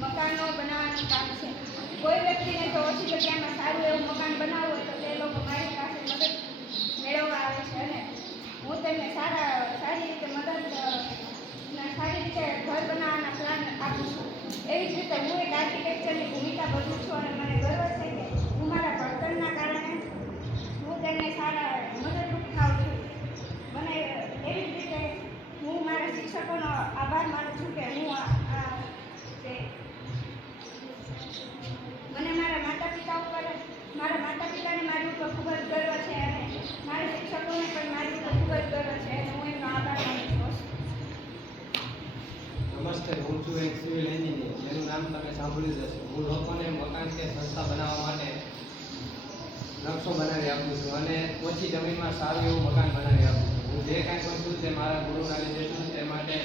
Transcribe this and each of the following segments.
મકાનો બનાવવાનું કામ છે. કોઈ વ્યક્તિને જો ઓછી જગ્યામાં સારું એવું મકાન બનાવવું હોય તો તે લોકો મારી પાસે મદદ મેળવવા આવે છે અને હું તેમને સારી રીતે સારી રીતે ઘર બનાવવાના પ્લાન આપું છું. એવી જ રીતે હું એક આર્કિટેક્ચરની ભૂમિકા ભજવું છું અને મને ગર્વ છે કે હું મારા ભણતરના કારણે હું તેમને મદદરૂપ થાઉં છું. મને એવી જ રીતે હું મારા શિક્ષકોનો આભાર માનું છું કે મને મારા માતા પિતાને મારી ઉપર ખૂબ જ ગર્વ છે અને મારા શિક્ષકોને પણ મારી ઉપર ખૂબ જ ગર્વ છે અને હું એમનો આભાર માનું છું. નમસ્તે, હું છું એક સિવિલ એન્જિનિયર જેનું નામ તમે સાંભળ્યું જ હશે. હું લોકોને મકાન કે સંસ્થા બનાવવા માટે નકશો બનાવી આપું છું અને ઓછી જમીનમાં સારું એવું મકાન બનાવી આપું છું. હું જે કાંઈ પણ છું તે મારા ગુરુના લીધે છું. તે માટે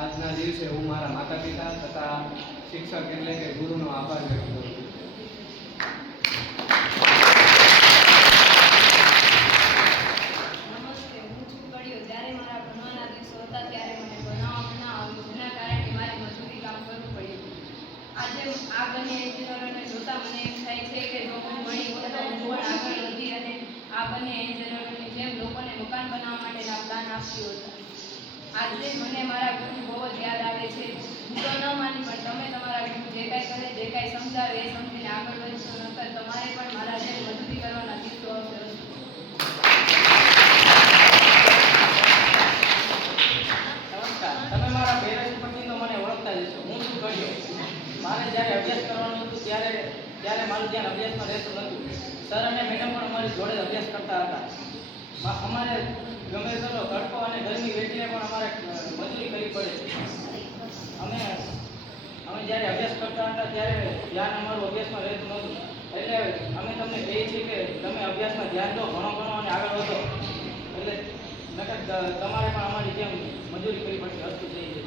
આજના દિવસે હું મારા માતા પિતા તથા શિક્ષક એટલે કે ગુરુનો આભાર વ્યક્ત કરું છું. નમસ્તે, હું છું કડિયો. જ્યારે મારા ભણવાના દિવસો હતા ત્યારે મને ભણાવવામાં ના આવ્યું, જેના કારણે મારે મજૂરી કામ કરવું પડ્યું. આજે આ બંને એન્જિનિયરોને જોતા મને એમ થાય છે કે જો હું ભણી હોત તો હું પણ આગળ વધી અને આ બંને એન્જિનિયરોની જેમ લોકોને મકાન બનાવવા માટેના પ્લાન આપ્યો હતા. આજે મને મારા ગુરુ બહુ જ યાદ આવે છે. હું તો ન માની, પણ તમે તમારા ગુરુ જે કાંઈ કરે, જે કાંઈ સમજાવે એ સમજીને આગળ વધશો, નકર તમારે પણ મારા જેમ મજૂરી કરવાના દિવસો આવશે. નમસ્કાર, તમે મારા પેરેન્ટ્સ પરથી તો મને ઓળખતા જ હશો. હું શું કર્યો મારે જ્યારે અભ્યાસ કરવાનું હતું ત્યારે મારું ધ્યાન અભ્યાસમાં રહેતું નહોતું. સર અને મેડમ પણ અમારી જોડે અભ્યાસ કરતા હતા. અમારે ગમે તેટલો તડકો અને ગરમી વેઠીને પણ અમારે મજૂરી કરવી પડે છે. અમે જ્યારે અભ્યાસ કરતા હતા ત્યારે ધ્યાન અમારું અભ્યાસમાં રહેતું નહોતું. એટલે અમે તમને કહીએ છીએ કે તમે અભ્યાસમાં ધ્યાન દો, ભણો અને આગળ વધો. એટલે નકર તમારે પણ અમારી જેમ મજૂરી કરવી પડશે. અસ્તુ જય જય.